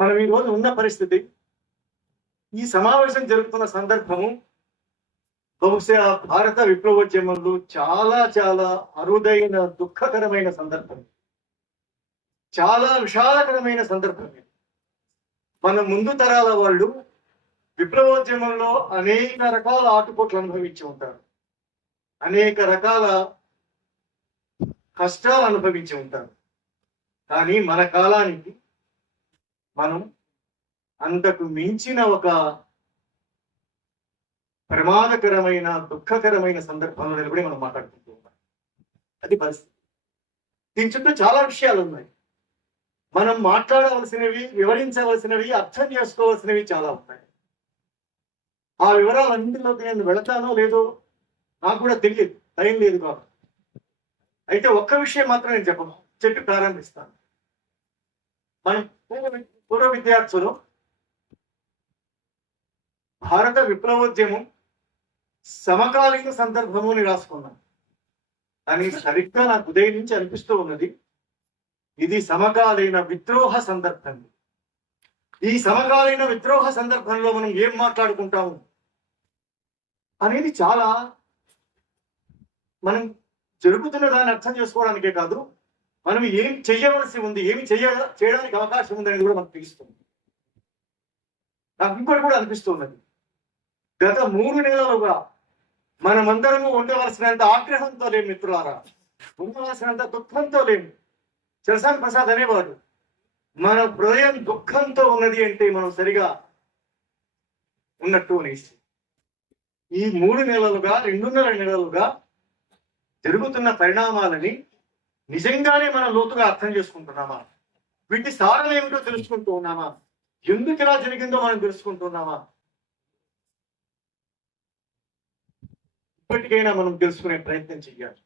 మనం ఈ రోజు ఉన్న పరిస్థితి, ఈ సమావేశం జరుగుతున్న సందర్భము బహుశా భారత విప్లవోద్యమంలో చాలా చాలా అరుదైన దుఃఖకరమైన సందర్భం, చాలా విషాదకరమైన సందర్భం. మన ముందు తరాల వాళ్ళు విప్లవోద్యమంలో అనేక రకాల ఆటుపోట్లు అనుభవించి ఉంటారు, అనేక రకాల కష్టాలు అనుభవించి ఉంటారు. కానీ మన కాలానికి మనం అంతకు మించిన ఒక ప్రమాదకరమైన దుఃఖకరమైన సందర్భంలో నిలబడి మనం మాట్లాడుకుంటూ ఉన్నాం. అది పరిస్థితి. దీని చుట్టూ చాలా విషయాలు ఉన్నాయి. మనం మాట్లాడవలసినవి, వివరించవలసినవి, అర్థం చేసుకోవాల్సినవి చాలా ఉన్నాయి. ఆ వివరాలన్నింటిలోకి నేను వెళతానో లేదో నాకు కూడా తెలియదు, టైం లేదు కాబట్టి. అయితే ఒక్క విషయం మాత్రం నేను చెప్పి ప్రారంభిస్తాను. మనం పూర్వ విద్యార్థులు భారత విప్లవోద్యమం సమకాలీన సందర్భము అని రాసుకున్నాం. కానీ సరిగ్గా నాకు ఉదయం నుంచి అనిపిస్తూ ఉన్నది, ఇది సమకాలీన విద్రోహ సందర్భం. ఈ సమకాలీన విద్రోహ సందర్భంలో మనం ఏం మాట్లాడుకుంటాము అనేది చాలా మనం జరుగుతున్న దాన్ని అర్థం చేసుకోవడానికే కాదు, మనం ఏం చెయ్యవలసి ఉంది, ఏమి చేయడానికి అవకాశం ఉంది అనేది కూడా మనకు తెలుస్తుంది. నాకు ఇంకోటి కూడా అనిపిస్తున్నది, గత 3 నెలలుగా మనమందరము ఉండవలసినంత ఆగ్రహంతో లేము మిత్రులారా, ఉండవలసినంత దుఃఖంతో లేము. చరసాని ప్రసాద్ అనేవాడు, మన హృదయం దుఃఖంతో ఉన్నది అంటే మనం సరిగా ఉన్నట్టు అనేసి. ఈ 3 నెలలుగా 2.5 నెలలుగా జరుగుతున్న పరిణామాలని నిజంగానే మనం లోతుగా అర్థం చేసుకుంటున్నామా? వీటి సారం ఏమిటో తెలుసుకుంటూ ఉన్నామా? ఎందుకు ఇలా జరిగిందో మనం తెలుసుకుంటున్నామా? ఇప్పటికైనా మనం తెలుసుకునే ప్రయత్నం చెయ్యాలి.